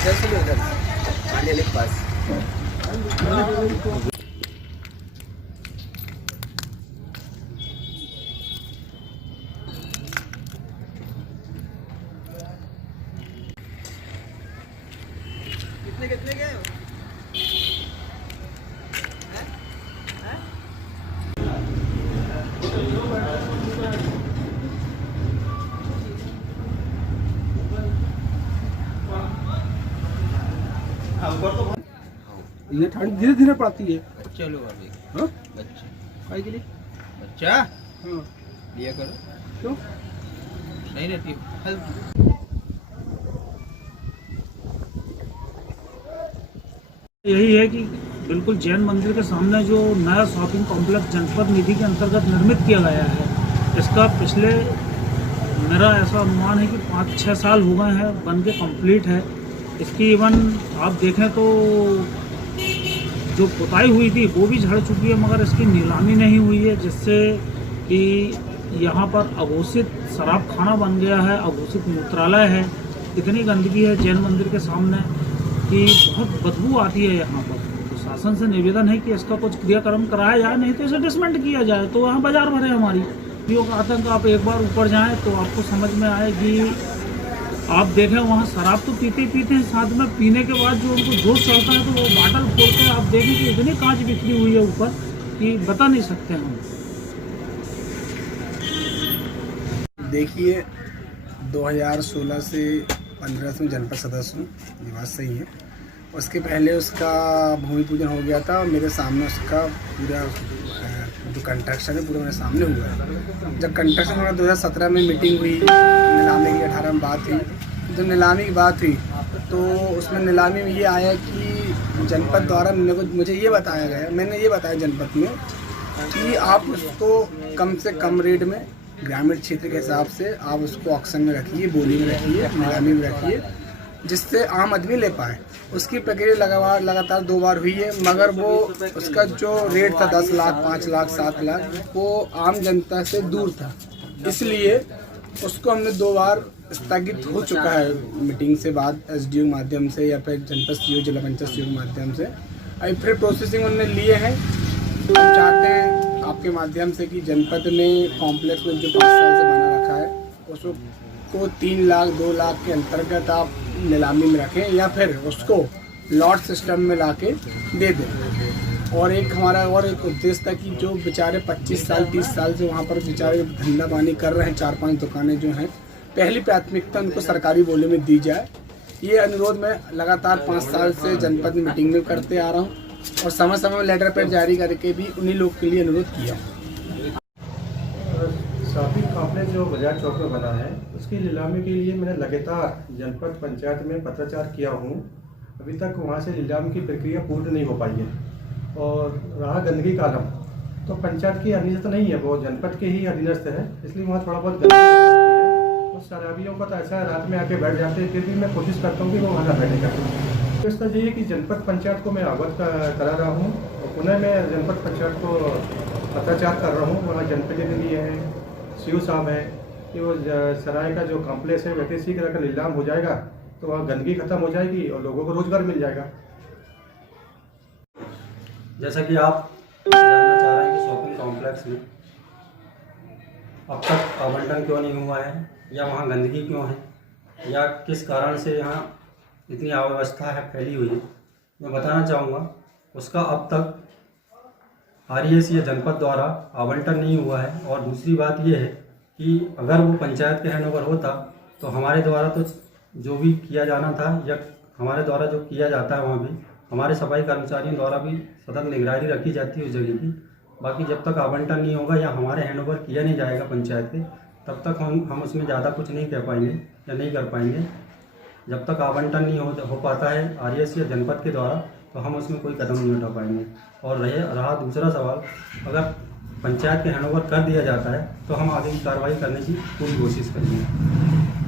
इधर से लो, उधर आने के पास। कितने कितने गए हो? ये ठंड धीरे धीरे पड़ती है। चलो अभी। हाँ? बच्चा काहे के लिए? बच्चा हाँ। लिया करो, क्यों? नहीं रहती हल्की। यही है कि बिल्कुल जैन मंदिर के सामने जो नया शॉपिंग कॉम्प्लेक्स जनपद निधि के अंतर्गत निर्मित किया गया है, इसका पिछले मेरा ऐसा अनुमान है कि 5-6 साल हो गए हैं बन के कंप्लीट है। इसकी इवन आप देखें तो जो पुताई हुई थी वो भी झड़ चुकी है, मगर इसकी नीलामी नहीं हुई है, जिससे कि यहाँ पर अघोषित शराब खाना बन गया है, अघोषित मूत्रालय है। इतनी गंदगी है जैन मंदिर के सामने कि बहुत बदबू आती है यहाँ पर। तो शासन से निवेदन है कि इसका कुछ क्रियाक्रम कराया जाए, नहीं तो इसे डिसमेंट किया जाए, तो वहाँ बाजार भरे हमारी पीओ का आतंक। आप एक बार ऊपर जाएं तो आपको समझ में आएगी। आप देखें वहाँ शराब तो पीते ही पीते हैं, साथ में पीने के बाद जो उनको जोश चढ़ता है तो वो बाटल खोलते हैं। आप देखें कि इतनी कांच बिखरी हुई है ऊपर कि बता नहीं सकते हम। देखिए 2016 से 15 से जनपद सदस्य हूँ, ये बात सही है। उसके पहले उसका भूमि पूजन हो गया था और मेरे सामने उसका पूरा जो कंस्ट्रक्शन है पूरा मेरे सामने हुआ है। जब कंस्ट्रक्शन हुआ 2017 में मीटिंग हुई, नीलामी की 18 में बात हुई। जब नीलामी की बात हुई तो उसमें नीलामी में ये आया कि जनपद द्वारा मुझे ये बताया गया, मैंने ये बताया जनपद में कि आप उसको कम से कम रेट में ग्रामीण क्षेत्र के हिसाब से आप उसको ऑक्शन में रखिए, बोली में रखिए, नीलामी में रखिए, जिससे आम आदमी ले पाए। उसकी प्रक्रिया लगातार 2 बार हुई है, मगर वो उसका जो रेट था 10 लाख, 5 लाख, 7 लाख, वो आम जनता से दूर था। इसलिए उसको हमने 2 बार स्थगित हो चुका है मीटिंग से बाद, एसडीओ के माध्यम से या फिर जनपद सीओ, जिला पंचायत सीओ के माध्यम से। अभी फिर प्रोसेसिंग उन्होंने लिए हैं। हम चाहते हैं आपके माध्यम से कि जनपद में कॉम्प्लेक्स में जो 5 साल से बना रखा है उसको 3 लाख 2 लाख के अंतर्गत आप नीलामी में रखें या फिर उसको लॉट सिस्टम में लाके दे दें। और एक हमारा और एक उद्देश्य था कि जो बेचारे 25 साल 30 साल से वहाँ पर बेचारे धंधा पानी कर रहे हैं, 4-5 दुकानें जो हैं, पहली प्राथमिकता उनको सरकारी बोली में दी जाए। ये अनुरोध मैं लगातार 5 साल से जनपद मीटिंग में करते आ रहा हूँ और समय समय में लेटर पैड जारी करके भी उन्हीं लोग के लिए अनुरोध किया। शॉपिंग कॉम्प्लेक्स जो बाजार चौक में बना है उसकी नीलामी के लिए मैंने लगातार जनपद पंचायत में पत्राचार किया हूँ। अभी तक वहाँ से नीलामी की प्रक्रिया पूर्ण नहीं हो पाई है। और रहा गंदगी का आलम, तो पंचायत की अधीनस्थ नहीं है, वो जनपद के ही अधीनस्थ है, इसलिए वहाँ थोड़ा बहुत गंदगी हो सकती है। और शराबियों का तो ऐसा है रात में आके बैठ जाते हैं, फिर भी मैं कोशिश करता हूँ कि वो वहाँ ना बैठे जाए। तो इसका ये कि जनपद पंचायत को मैं अवगत करा रहा हूँ और पुनः मैं जनपद पंचायत को पत्राचार कर रहा हूँ। वहाँ जनप्रतिनिधि है, सीओ साहब है कि वो सराय का जो कॉम्प्लेक्स है व्यक्ति शीघ्र अगर नीलाम हो जाएगा तो वहाँ गंदगी खत्म हो जाएगी और लोगों को रोजगार मिल जाएगा। जैसा कि आप जानना चाह रहे हैं कि शॉपिंग कॉम्प्लेक्स में अब तक आवंटन क्यों नहीं हुआ है या वहाँ गंदगी क्यों है या किस कारण से यहाँ इतनी अव्यवस्था है फैली हुई है, मैं बताना चाहूँगा। उसका अब तक आरईएस या जनपद द्वारा आवंटन नहीं हुआ है। और दूसरी बात यह है कि अगर वो पंचायत के हैंडओवर होता तो हमारे द्वारा तो जो भी किया जाना था या हमारे द्वारा जो किया जाता है वहाँ भी हमारे सफाई कर्मचारियों द्वारा भी सतत निगरानी रखी जाती है उस जगह की। बाकी जब तक आवंटन नहीं होगा या हमारे हैंडओवर किया नहीं जाएगा पंचायत के, तब तक हम उसमें ज़्यादा कुछ नहीं कह पाएंगे या नहीं कर पाएंगे। जब तक आवंटन नहीं हो पाता है आरईएस या जनपद के द्वारा तो हम उसमें कोई कदम नहीं उठा पाएंगे। और रहा दूसरा सवाल, अगर पंचायत के हैंडओवर कर दिया जाता है तो हम आगे की कार्रवाई करने की पूरी कोशिश करेंगे।